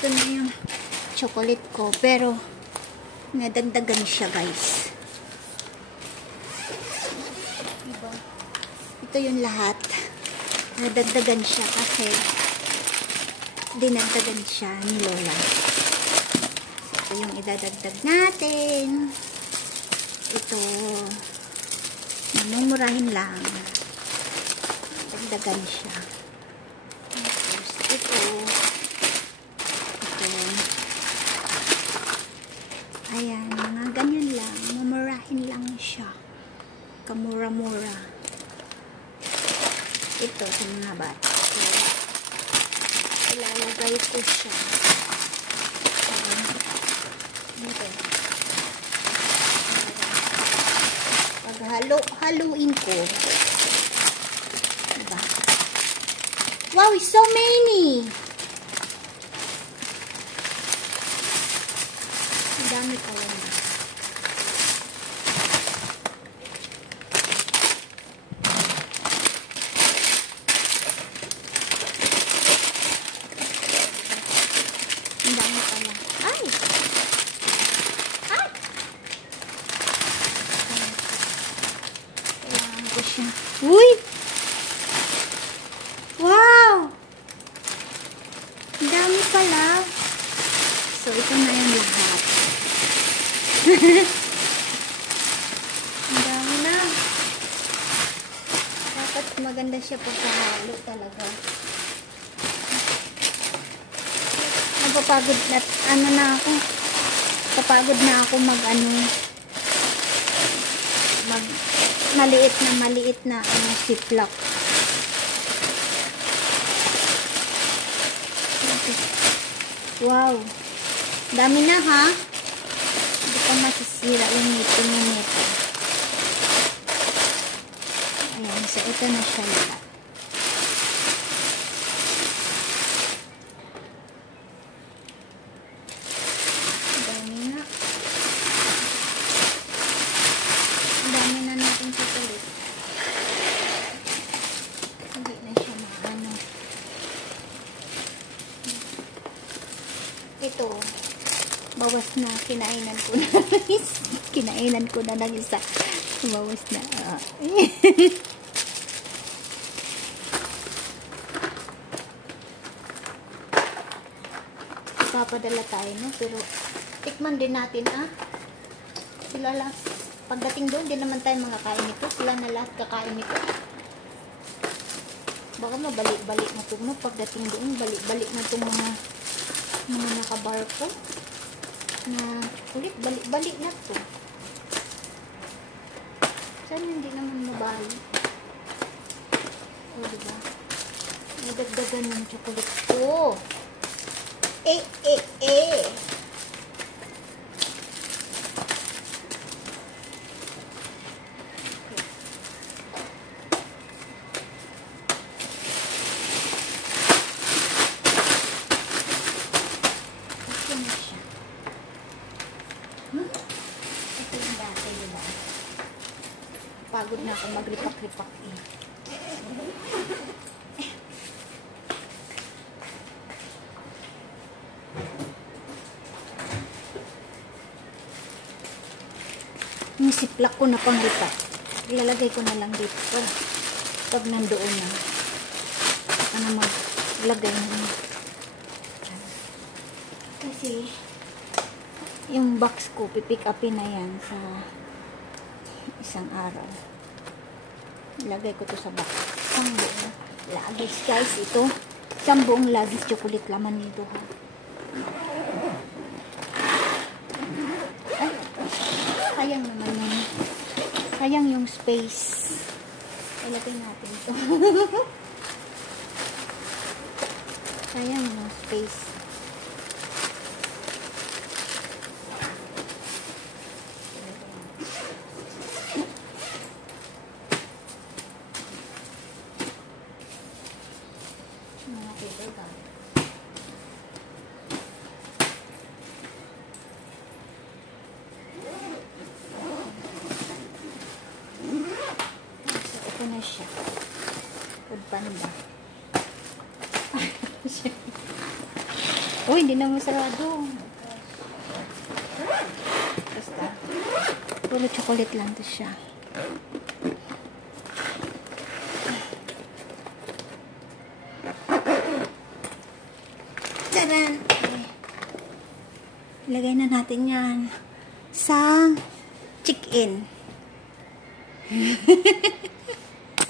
Ito na yung chocolate ko. Pero, nadagdagan siya, guys. Diba? Ito yung lahat. Nadagdagan siya kasi dinagdagan siya ni Lola. So, ito yung idadagdag natin. Ito, namumurahin lang. Dagdagan siya. Tapos, ito, ayan, mga ganyan lang. Mamurahin lang siya. Kamura-mura. Ito, sa mga bata. So, ilalagay ko siya. Ito. Haluin ko. Diba? Wow, it's so many! Ang dami ko lang. Ang dami pala. Ay! Ay! Kailangan ko siya. Uy! Wow! Ang dami pala. So, ito na yung lahat. Ang dami na. Dapat maganda siya pagkahalo talaga. Napapagod na, papagod na ako maliit na ziplock. Wow. Dami na, ha? Hindi pa masisira yung ngipin nito. Ayan. So, ito na siya lahat. Dami na. Dami na natin chocolate. Hindi na siya maano. Ito, bawas na, kinainan ko na. Kinainan ko na ng isa. Bawas na. Papadala tayo, no? Pero, tikman din natin, Sila lang. Pagdating doon, din naman tayo mga kain ito. Sila na lahat kakain ito. Baka mabalik-balik na ito, no? Pagdating doon, balik-balik na itong mga nakabarko na ulit balik-balik na to. Sana hindi naman mabali. O, diba? Nadagdagan ng chocolate ko. Pagod na ako magripak-ripak eh. Yung siplak ko na pang-ripak. Ilalagay ko na lang dito. Pag nandoon na. Saka na maglagay na. Kasi yung box ko, pipick upin na yan sa isang araw. Ilagay ko to sa box. Isang buong lagis, guys. Ito. Isang buong lagis chocolate laman nito, ha. Ay, sayang naman yun. Sayang yung space. Ilagay natin ito. Sayang yung space. Ito na siya. Food panda. Uy, hindi na masarado. Basta, puro chocolate lang to siya. Taran! Okay. Ilagay na natin yan sa chicken.